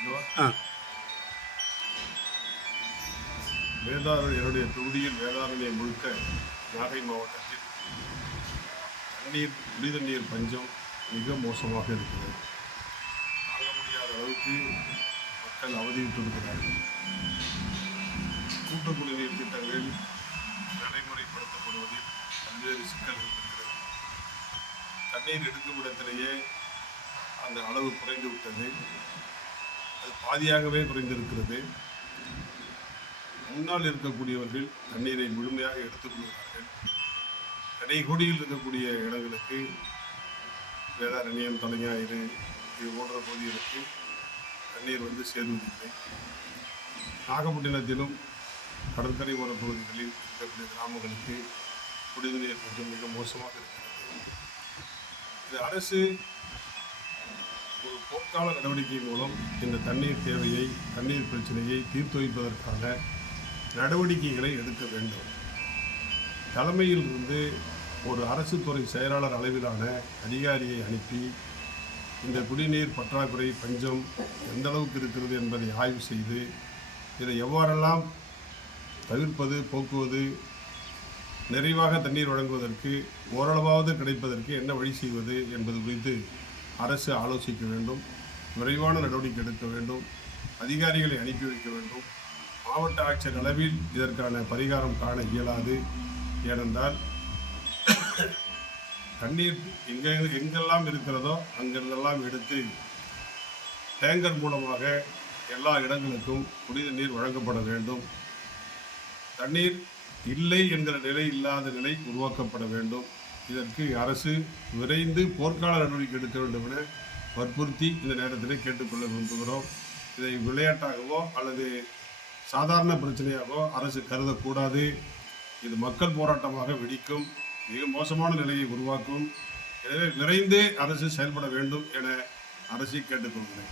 ஆ என்னுடைய தொகுதியில் வேதாரண்யம் முழுக்க நாகை மாவட்டத்தில் குடி தண்ணீர் பஞ்சம் மிக மோசமாக இருக்கிறது. தாங்க முடியாத அளவுக்கு மக்கள் அவதியுற்றிருக்கிறார்கள். கூட்டு குடிநீர் திட்டங்கள் நடைமுறைப்படுத்தப்படுவதில் பல்வேறு சிக்கல்கள் இருக்கிறது. தண்ணீர் எடுக்கும் இடத்திலேயே அந்த அளவு குறைந்து விட்டது. அது பாதியாகவே குறைந்திருக்கிறது. முன்னால் இருக்கக்கூடியவர்கள் தண்ணீரை முழுமையாக எடுத்துக்கொள்கிறார்கள். கடைகோடியில் இருக்கக்கூடிய இடங்களுக்கு, வேதாரண்யம், தலைஞாயிறு இது போன்ற பகுதிகளுக்கு தண்ணீர் வந்து சேருவதில்லை. நாகப்பட்டினத்திலும் கடற்கரை ஓர பகுதிகளில் இருக்கக்கூடிய கிராமங்களுக்கு குடிநீர் கொஞ்சம் மிக மோசமாக இருக்கிறது. இது அரசு ஒரு போர்க்கால நடவடிக்கை மூலம் இந்த தண்ணீர் தேவையை, தண்ணீர் பிரச்சனையை தீர்த்து வைப்பதற்கான நடவடிக்கைகளை எடுக்க வேண்டும். தலைமையில் இருந்து ஒரு அரசு துறை செயலாளர் அளவிலான அதிகாரியை அனுப்பி இந்த குடிநீர் பற்றாக்குறை பஞ்சம் எந்த அளவுக்கு இருக்கிறது என்பதை ஆய்வு செய்து இதை எவ்வாறெல்லாம் தவிர்ப்பது, போக்குவது, நிறைவாக தண்ணீர் வழங்குவதற்கு, ஓரளவாவது கிடைப்பதற்கு என்ன வழி செய்வது என்பது குறித்து அரசு ஆலோசிக்க வேண்டும். விரைவான நடவடிக்கை எடுக்க வேண்டும். அதிகாரிகளை அனுப்பி வைக்க வேண்டும். மாவட்ட ஆட்சியர் அளவில் இதற்கான பரிகாரம் காண இயலாது. ஏனென்றால் தண்ணீர் எங்கெல்லாம் இருக்கிறதோ அங்கிருந்தெல்லாம் எடுத்து டேங்கர் மூலமாக எல்லா இடங்களுக்கும் குடித நீர் வழங்கப்பட வேண்டும். தண்ணீர் இல்லை என்கிற நிலை இல்லாத நிலை உருவாக்கப்பட வேண்டும். இதற்கு அரசு விரைந்து போர்க்கால நடவடிக்கை எடுக்க வேண்டும் என வற்புறுத்தி இந்த நேரத்தில் கேட்டுக்கொள்ள விரும்புகிறோம். இதை விளையாட்டாகவோ அல்லது சாதாரண பிரச்சனையாகவோ அரசு கருதக்கூடாது. இது மக்கள் போராட்டமாக வெடிக்கும், மிக மோசமான நிலையை உருவாக்கும். எனவே விரைந்து அரசு செயல்பட வேண்டும் என அரசை கேட்டுக்கொள்கிறேன்.